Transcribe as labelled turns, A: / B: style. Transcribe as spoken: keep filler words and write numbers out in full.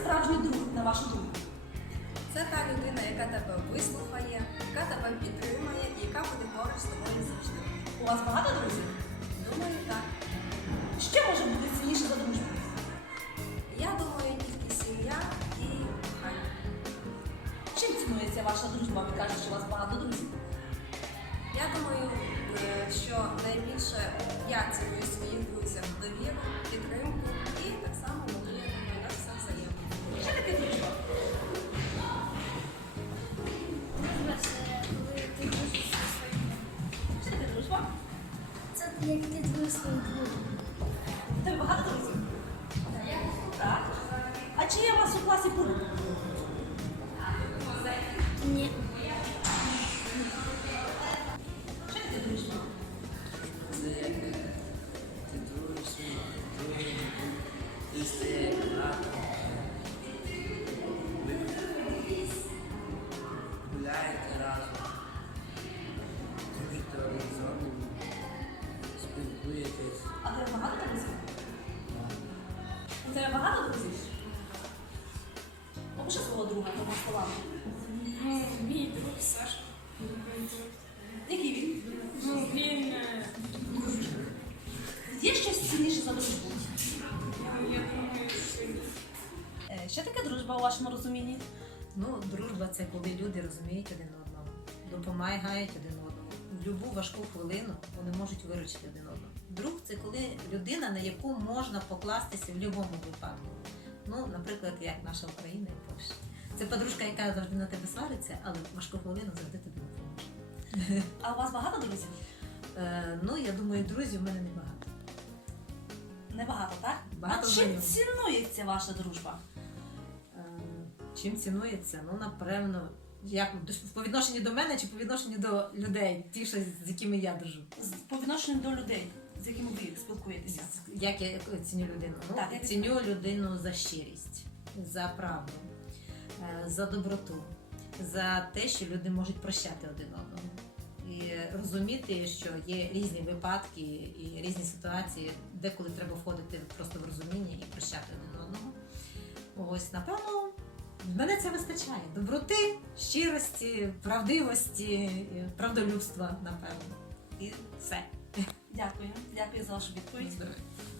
A: справжній друг, на вашу думку?
B: Це та людина, яка тебе вислухає, яка тебе підтримує і яка буде поруч з тобою завжди.
A: У вас багато друзів?
B: Думаю, так.
A: Що може бути цінніше за дружбу?
B: Я думаю, тільки сім'я і кохання.
A: Чим цінується ваша дружба? Ви кажете, що у вас багато друзів.
B: Я думаю, е, що найбільше я ціную своїх друзів довіру, підтримку і так само надію на все взаємно.
A: Що таке дружба?
C: Дружба це коли ти дружиш зі своїм другом.
A: Що таке дружба?
C: Це як ти дружиш зі своїм другом.
A: У тебе багато друзів? Так. А чи є у вас у класі подруг?
C: Ні.
A: Що таке дружба?
D: Це як ти дружиш з другим, ти стає братом, ви гуляєте разом, дружите один з одним, спілкуєтесь.
A: А у тебе багато друзів? У тебе багато друзів? Опиши свого друга двома словами.
E: Ну, мій друг Саша.
A: Який він?
E: Ну, він, е,
A: Є щось цінніше за дружбу?
E: ну, я думаю, що ні.
A: Е, Що таке дружба у вашому розумінні?
F: Ну, дружба це коли люди розуміють один одного, допомагають один одному. В будь-яку важку хвилину вони можуть виручити один одного. Друг це коли людина, на яку можна покластися в будь-якому випадку. Ну, наприклад, як наша Україна і Польща. Це подружка, яка завжди на тебе свариться, але в важку хвилину завжди тобі допоможе.
A: А у вас багато друзів?
F: Е, ну, я думаю, друзів у мене небагато.
A: Небагато, так?
F: Багато
A: а чим
F: знайомих.
A: цінується ваша дружба?
F: Е, чим цінується? Ну, напевно, як по відношенню до мене чи по відношенню до людей, ті, що, з якими я дружу.
A: З- По відношенню до людей, з якими ви спілкуєтеся?
F: Як я ціню людину? Ну,
A: Так, як ви
F: ціню людину за щирість, за правду, е, за доброту, за те, що люди можуть прощати один одного. І розуміти, що є різні випадки і різні ситуації, деколи треба входити просто в розуміння і прощати один одного. Ось, напевно, в мене це вистачає. Доброти, щирості, правдивості, правдолюбства, напевно. І все.
A: Дякую. Дякую за вашу відповідь.